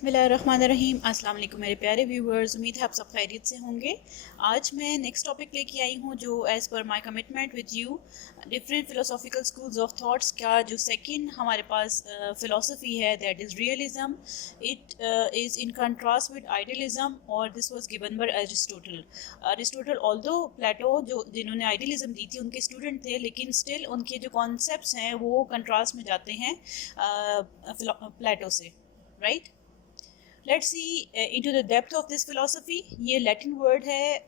बिस्मिल्लाहिर्रहमानिर्रहीम। अस्सलाम वालेकुम मेरे प्यारे व्यूवर्स, उम्मीद है आप सब खैरियत से होंगे। आज मैं नेक्स्ट टॉपिक लेके आई हूँ जो as per my commitment with you different philosophical schools of thoughts का जो सेकंड हमारे पास फ़िलासफ़ी है that is realism. It is in contrast with idealism और this was given by Aristotle. Aristotle although Plato जो जिन्होंने आइडियलिज़म दी थी उनके स्टूडेंट थे, लेकिन स्टिल उनके जो कॉन्सेप्ट्स हैं वो कंट्रास्ट में जाते हैं प्लेटो से, right. Let's see into the depth of this philosophy. ये लैटिन वर्ड है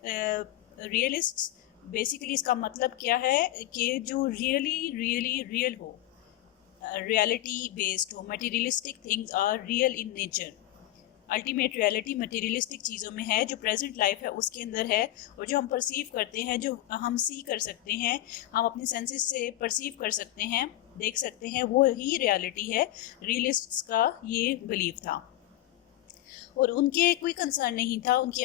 रियलिस्ट्स। बेसिकली इसका मतलब क्या है कि जो रियली रियली रियल हो, रियलिटी बेस्ड हो। Materialistic things are real in nature. Ultimate reality materialistic चीज़ों में है, जो प्रेजेंट लाइफ है उसके अंदर है, और जो हम परसीव करते हैं, जो हम सी कर सकते हैं, हम अपनी सेंसेस से परसीव कर सकते हैं, देख सकते हैं, वो ही रियलिटी है। रियलिस्ट्स का ये बिलीव था और उनके कोई कंसर्न नहीं था उनके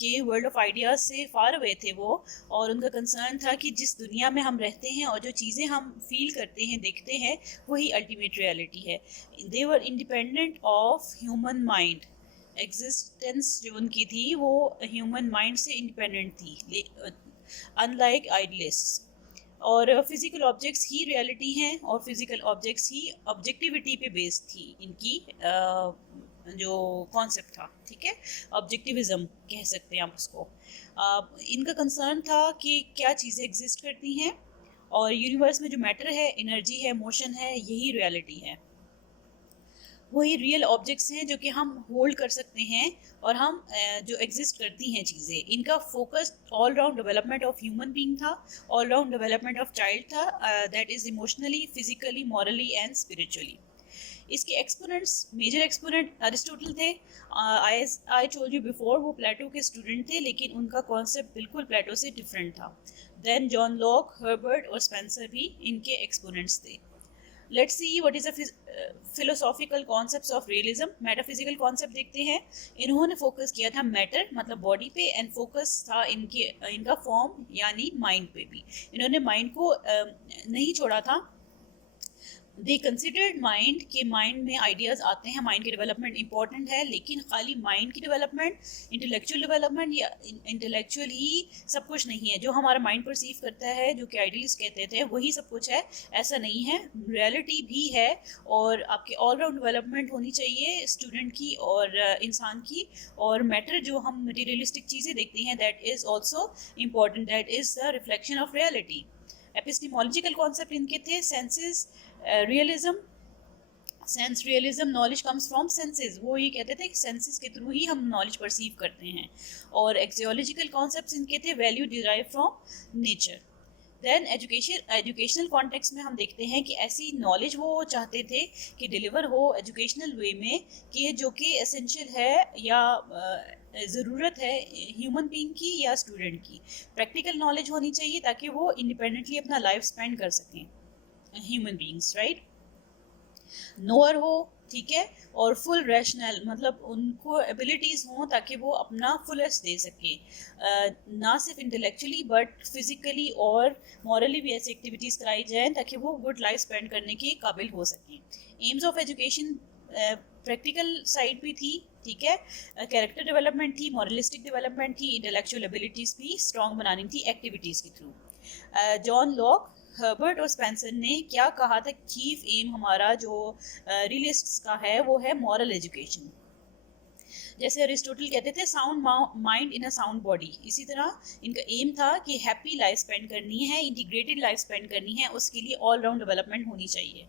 के वर्ल्ड ऑफ आइडियाज़ से फार अवे थे वो। और उनका कंसर्न था कि जिस दुनिया में हम रहते हैं और जो चीज़ें हम फील करते हैं, देखते हैं, वही अल्टीमेट रियलिटी है। They were independent of human mind. Existence जो उनकी थी वो ह्यूमन माइंड से इंडिपेंडेंट थी, अनलाइक आइडलिस्ट। और फिजिकल ऑब्जेक्ट्स ही रियलिटी हैं और फिजिकल ऑब्जेक्ट्स ही ऑब्जेक्टिविटी पे बेस्ड थी इनकी जो कॉन्सेप्ट था, ठीक है। ऑब्जेक्टिविज्म कह सकते हैं आप उसको। इनका कंसर्न था कि क्या चीज़ें एग्जिस्ट करती हैं और यूनिवर्स में जो मैटर है, एनर्जी है, मोशन है, यही रियलिटी है। वही रियल ऑब्जेक्ट्स हैं जो कि हम होल्ड कर सकते हैं और हम जो एग्जिस्ट करती हैं चीज़ें। इनका focus all round development of human being था, all round development of child था, that is emotionally, physically, morally and spiritually. इसके एक्सपोनेंट्स, मेजर एक्सपोनेंट अरिस्टोटल थे। आई टोल्ड यू बिफोर, वो प्लेटो के स्टूडेंट थे, लेकिन उनका कॉन्सेप्ट बिल्कुल प्लेटो से डिफरेंट था। देन जॉन लॉक, हर्बर्ट और स्पेंसर भी इनके एक्सपोनेंट्स थे। Let's see what is the philosophical concepts of realism. Metaphysical concept देखते हैं। इन्होंने फोकस किया था मैटर मतलब बॉडी पे, एंड फोकस था इनका फॉर्म यानी माइंड पे भी। इन्होंने माइंड को नहीं छोड़ा था। दे कंसिडर्ड माइंड के माइंड में आइडियाज़ आते हैं, माइंड की डेवलपमेंट इंपॉर्टेंट है, लेकिन खाली माइंड की डेवलपमेंट, इंटेलेक्चुअल डेवलपमेंट या इंटेलेक्चुअल ही सब कुछ नहीं है। जो हमारा माइंड परसीव करता है, जो कि आइडियलिस्ट कहते थे, वही सब कुछ है, ऐसा नहीं है। रियलिटी भी है और आपके ऑल राउंड डेवलपमेंट होनी चाहिए स्टूडेंट की और इंसान की। और मैटर जो हम मटीरियलिस्टिक चीज़ें देखते हैं, that is also important, that is the reflection of reality. Epistemological concept इनके थे। Senses realism, sense realism, knowledge comes from senses. वो ये कहते थे कि सेंसेस के थ्रू ही हम नॉलेज परसीव करते हैं। और एक्सियोलॉजिकल कॉन्सेप्ट्स इनके थे। Value derive from nature. Then educational context में हम देखते हैं कि ऐसी नॉलेज वो चाहते थे कि डिलीवर हो एजुकेशनल वे में, कि जो कि एसेंशियल है या ज़रूरत है ह्यूमन बीइंग की या स्टूडेंट की। प्रैक्टिकल नॉलेज होनी चाहिए ताकि वो इंडिपेंडेंटली अपना लाइफ स्पेंड कर सकें, ह्यूमन बीइंग्स, राइट। नोअर हो, ठीक है, और फुल रैशनल मतलब उनको एबिलिटीज़ हों ताकि वो अपना फुलेस्ट दे सके, ना सिर्फ इंटेलेक्चुअली बट फिजिकली और मॉरली भी ऐसी एक्टिविटीज़ कराई जाएँ ताकि वो गुड लाइफ स्पेंड करने के काबिल हो सकें। AIIMS of education practical side भी थी, ठीक है। कैरेक्टर डेवलपमेंट थी, मॉरलिस्टिक डेवलपमेंट थी, इंटेलेक्चुअल एबिलिटीज़ भी स्ट्रॉन्ग बनानी थी एक्टिविटीज़ के थ्रू। जॉन लॉक, हर्बर्ट और स्पेंसर ने क्या कहा था, चीफ एम हमारा जो रियलिस्ट्स का है वो है मॉरल एजुकेशन। जैसे अरिस्टोटल कहते थे sound mind in a sound body, इसी तरह इनका एम था कि हैप्पी लाइफ स्पेंड करनी है, इंटीग्रेटेड लाइफ स्पेंड करनी है, उसके लिए ऑल राउंड डेवलपमेंट होनी चाहिए।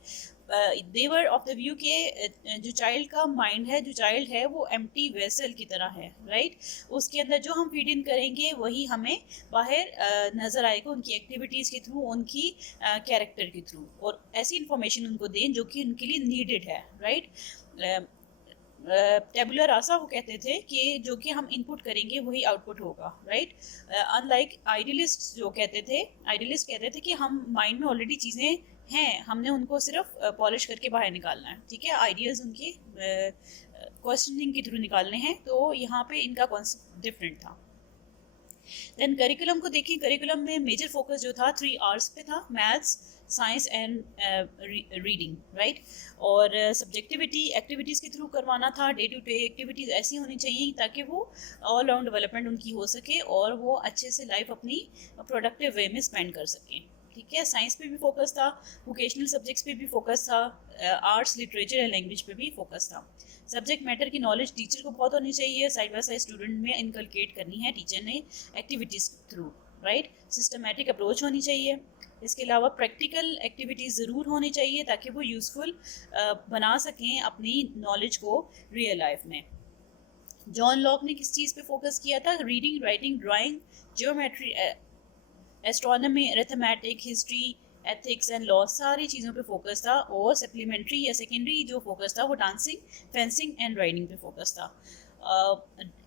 देवर ऑफ द व्यू के जो चाइल्ड का माइंड है, जो चाइल्ड है वो एम्प्टी वेसल की तरह है, राइट। उसके अंदर जो हम फीड इन करेंगे वही हमें बाहर नज़र आएगा, उनकी एक्टिविटीज़ के थ्रू, उनकी कैरेक्टर के थ्रू, और ऐसी इंफॉर्मेशन उनको दें जो कि उनके लिए नीडेड है, राइट। टेबुलर रासा वो कहते थे कि जो कि हम इनपुट करेंगे वही आउटपुट होगा, राइट। अनलाइक आइडियलिस्ट जो कहते थे, आइडियलिस्ट कहते थे कि हम माइंड में ऑलरेडी चीज़ें हैं, हमने उनको सिर्फ पॉलिश करके बाहर निकालना है, ठीक है, आइडियाज़ उनके क्वेश्चनिंग के थ्रू निकालने हैं। तो यहाँ पे इनका कॉन्सेप्ट डिफरेंट था। देन करिकुलम को देखें, करिकुलम में मेजर फोकस जो था 3 आवर्स पे था, maths, science and reading, right. और सब्जेक्टिविटी एक्टिविटीज़ के थ्रू करवाना था, डे टू डे एक्टिविटीज़ ऐसी होनी चाहिए ताकि वो ऑल राउंड डेवलपमेंट उनकी हो सके और वो अच्छे से लाइफ अपनी प्रोडक्टिव वे में स्पेंड कर सकें, ठीक है। साइंस पे भी फोकस था, वोकेशनल सब्जेक्ट्स पे भी फोकस था, आर्ट्स, लिटरेचर एंड लैंग्वेज पे भी फोकस था। सब्जेक्ट मैटर की नॉलेज टीचर को बहुत होनी चाहिए, साइड बाय साइड स्टूडेंट में इनकलकेट करनी है टीचर ने activities through, right. Systematic approach होनी चाहिए। इसके अलावा प्रैक्टिकल एक्टिविटीज़ ज़रूर होनी चाहिए ताकि वो यूज़फुल बना सकें अपनी नॉलेज को रियल लाइफ में। जॉन लॉक ने किस चीज़ पे फोकस किया था? Reading, writing, drawing, geometry, astronomy, arithmetic, history, ethics and law, सारी चीज़ों पे फोकस था। और सप्लीमेंट्री या सेकेंडरी जो फोकस था वो डांसिंग, फेंसिंग एंड राइडिंग पे फोकस था।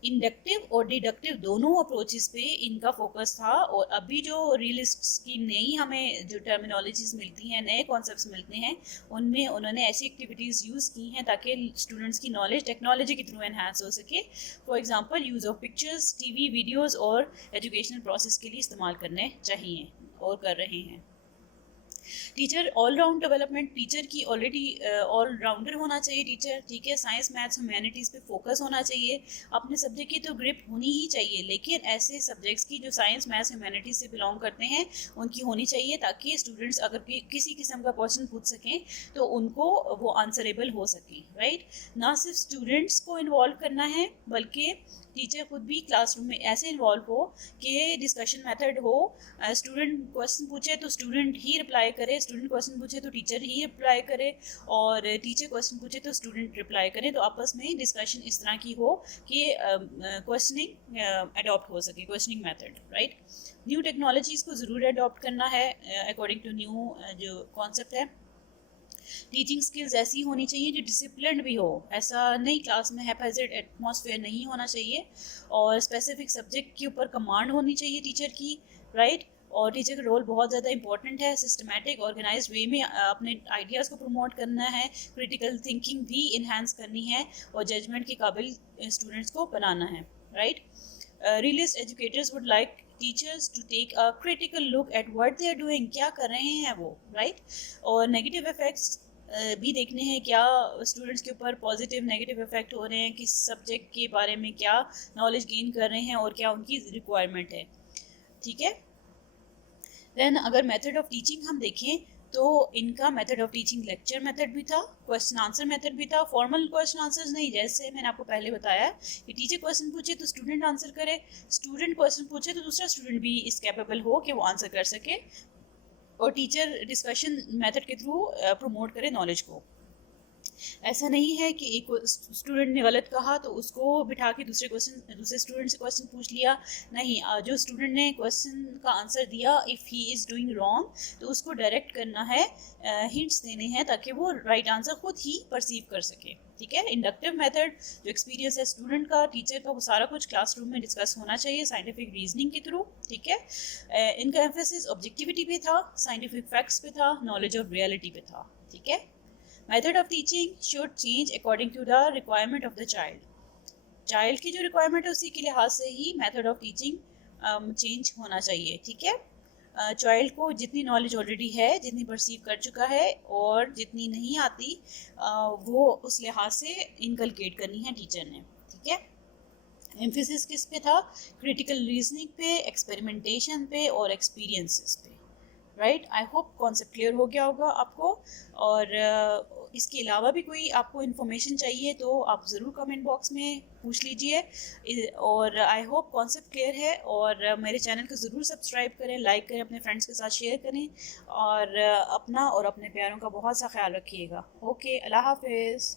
इंडक्टिव और डिडक्टिव दोनों अप्रोचेस पे इनका फोकस था। और अभी जो रियलिस्ट्स की नई हमें जो टर्मिनोलॉजीज मिलती हैं, नए कॉन्सेप्ट्स मिलते हैं, उनमें उन्होंने ऐसी एक्टिविटीज़ यूज़ की हैं ताकि स्टूडेंट्स की नॉलेज टेक्नोलॉजी के थ्रू एनहांस हो सके। For example use of pictures, TV, videos और एजुकेशनल प्रोसेस के लिए इस्तेमाल करने चाहिए और कर रहे हैं। टीचर ऑलराउंड डेवलपमेंट, टीचर की ऑलरेडी ऑलराउंडर होना चाहिए टीचर, ठीक है। साइंस, मैथ्स, ह्यूमैनिटीज़ पे फोकस होना चाहिए। अपने सब्जेक्ट की तो ग्रिप होनी ही चाहिए, लेकिन ऐसे सब्जेक्ट्स की जो साइंस, मैथ्स, ह्यूमैनिटीज़ से बिलोंग करते हैं उनकी होनी चाहिए ताकि स्टूडेंट्स अगर किसी किस्म का क्वेश्चन पूछ सकें तो उनको वो आंसरेबल हो सके, राइट। ना सिर्फ स्टूडेंट्स को इन्वॉल्व करना है बल्कि टीचर खुद भी क्लासरूम में ऐसे इन्वॉल्व हो कि डिस्कशन मेथड हो। स्टूडेंट क्वेश्चन पूछे तो स्टूडेंट ही रिप्लाई करे, स्टूडेंट क्वेश्चन पूछे तो टीचर ही रिप्लाई करे, और टीचर क्वेश्चन पूछे तो स्टूडेंट रिप्लाई करे। तो आपस में डिस्कशन इस तरह की हो कि क्वेश्चनिंग अडॉप्ट हो सके, questioning method, right. New technologies को ज़रूर अडॉप्ट करना है अकॉर्डिंग टू न्यू जो कॉन्सेप्ट है। टीचिंग स्किल्स ऐसी होनी चाहिए जो डिसिप्लिन भी हो, ऐसा नहीं क्लास में हैपेजिड एटमॉस्फेयर नहीं होना चाहिए। और स्पेसिफिक सब्जेक्ट के ऊपर कमांड होनी चाहिए टीचर की, राइट। और टीचर का रोल बहुत ज़्यादा इंपॉर्टेंट है। सिस्टमैटिक ऑर्गेनाइज वे में अपने आइडियाज़ को प्रमोट करना है, क्रिटिकल थिंकिंग भी इन्हांस करनी है और जजमेंट के काबिल स्टूडेंट्स को बनाना है, right. Realist educators would like teachers to take a critical look at what they are doing, क्या कर रहे हैं वो, right। और नेगेटिव इफेक्ट्स भी देखने हैं, क्या स्टूडेंट्स के ऊपर पॉजिटिव नेगेटिव इफेक्ट हो रहे हैं, किस सब्जेक्ट के बारे में क्या नॉलेज गेन कर रहे हैं और क्या उनकी रिक्वायरमेंट है, ठीक है। देन अगर मेथड ऑफ टीचिंग हम देखें तो इनका method of teaching lecture method भी था, क्वेश्चन आंसर मेथड भी था। फॉर्मल क्वेश्चन आंसर्स नहीं, जैसे मैंने आपको पहले बताया कि टीचर क्वेश्चन पूछे तो स्टूडेंट आंसर करे, स्टूडेंट क्वेश्चन पूछे तो दूसरा स्टूडेंट भी इस कैपेबल हो कि वो आंसर कर सके, और टीचर डिस्कशन मेथड के थ्रू प्रमोट करे नॉलेज को। ऐसा नहीं है कि एक स्टूडेंट ने गलत कहा तो उसको बिठा के दूसरे स्टूडेंट से क्वेश्चन पूछ लिया, नहीं। जो स्टूडेंट ने क्वेश्चन का आंसर दिया, if he is doing wrong तो उसको डायरेक्ट करना है, हिंट्स देने हैं ताकि वो राइट आंसर खुद ही परसीव कर सके, ठीक है। इंडक्टिव मेथड जो एक्सपीरियंस है स्टूडेंट का, टीचर का, वो सारा कुछ क्लासरूम में डिस्कस होना चाहिए साइंटिफिक रीजनिंग के थ्रू, ठीक है। इनका एम्फेसिस ऑब्जेक्टिविटी पे था, साइंटिफिक फैक्ट्स पे था, नॉलेज ऑफ रियलिटी पे था, ठीक है। Method of teaching should change according to the requirement of the child. Child की जो रिक्वायरमेंट है उसी के लिहाज से ही मेथड ऑफ टीचिंग चेंज होना चाहिए, ठीक है। चाइल्ड को जितनी नॉलेज ऑलरेडी है, जितनी परसीव कर चुका है और जितनी नहीं आती वो उस लिहाज से इनकलकेट करनी है टीचर ने, ठीक है। एम्फेसिस किस पे था? क्रिटिकल रीजनिंग पे, एक्सपेरिमेंटेशन पे और एक्सपीरियंसेस पे, right. I hope concept clear हो गया होगा आपको। और इसके अलावा भी कोई आपको इन्फॉर्मेशन चाहिए तो आप ज़रूर कमेंट बॉक्स में पूछ लीजिए। और आई होप कॉन्सेप्ट क्लियर है। और मेरे चैनल को ज़रूर सब्सक्राइब करें, लाइक करें, अपने फ्रेंड्स के साथ शेयर करें, और अपना और अपने प्यारों का बहुत सा ख्याल रखिएगा। ओके, अल्लाह हाफिज़।